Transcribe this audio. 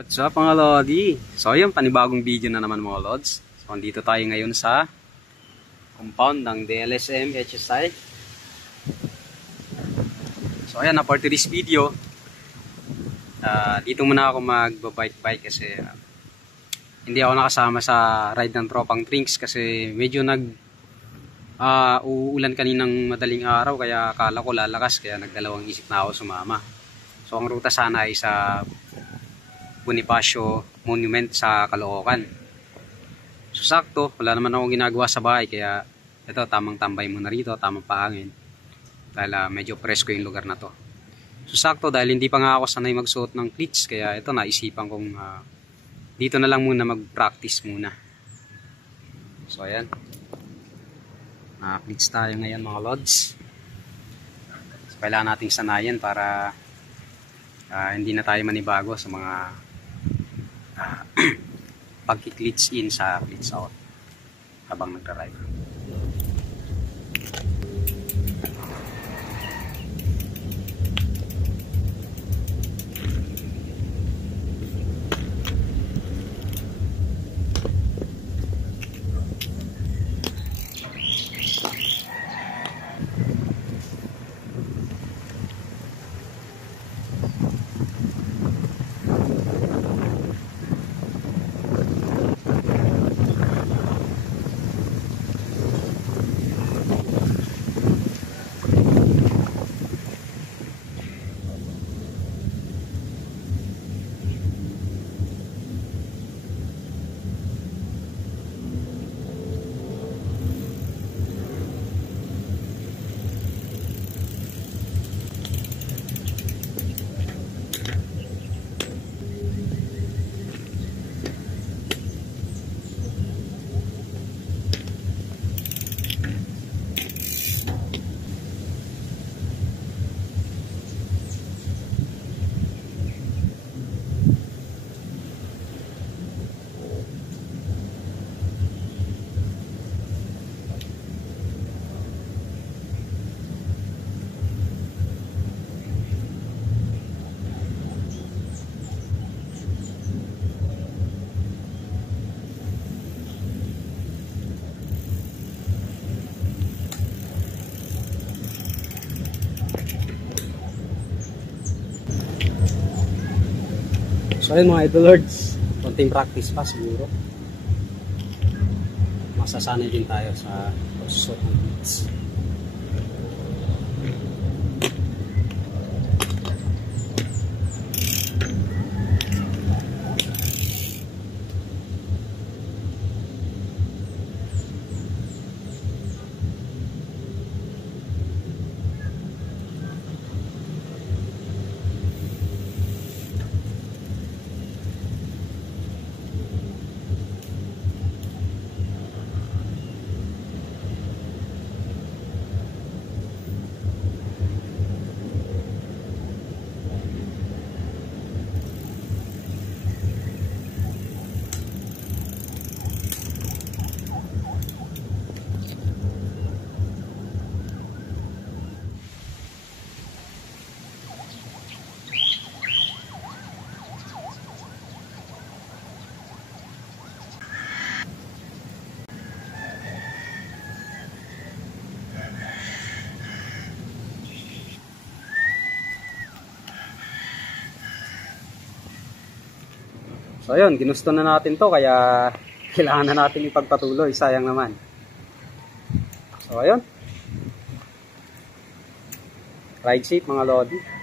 What's up mga Lodi? So ayun, panibagong video na naman mga Lods. So andito tayo ngayon sa compound ng DLSM HSI. So ayan, for today's video, dito muna ako magbabike kasi hindi ako nakasama sa ride ng Tropang Drinks kasi medyo uulan kaninang madaling araw kaya akala ko lalakas kaya nagdalawang isip na ako sumama. So ang ruta sana ay sa Bonifacio Monument sa Caloocan. So sakto, wala naman akong ginagawa sa bahay kaya ito, tamang tambay muna rito, tamang pahangin dahil medyo presko yung lugar na to. So sakto, dahil hindi pa nga ako sanay magsuot ng cleats kaya ito, naisipan kong dito na lang muna mag-practice muna. So ayan, cleats tayo ngayon mga Lods. So kailangan nating sanayan para hindi na tayo manibago sa mga pagki-cleats in sa cleats out habang nagdarive. So ayun mga idolords, konting practice pa siguro. Masasanay din tayo sa pagsusot ng cleats. So ayun, ginusto na natin to kaya kailangan na natin ipagpatuloy, sayang naman. So ayun, ride safe mga Lodi.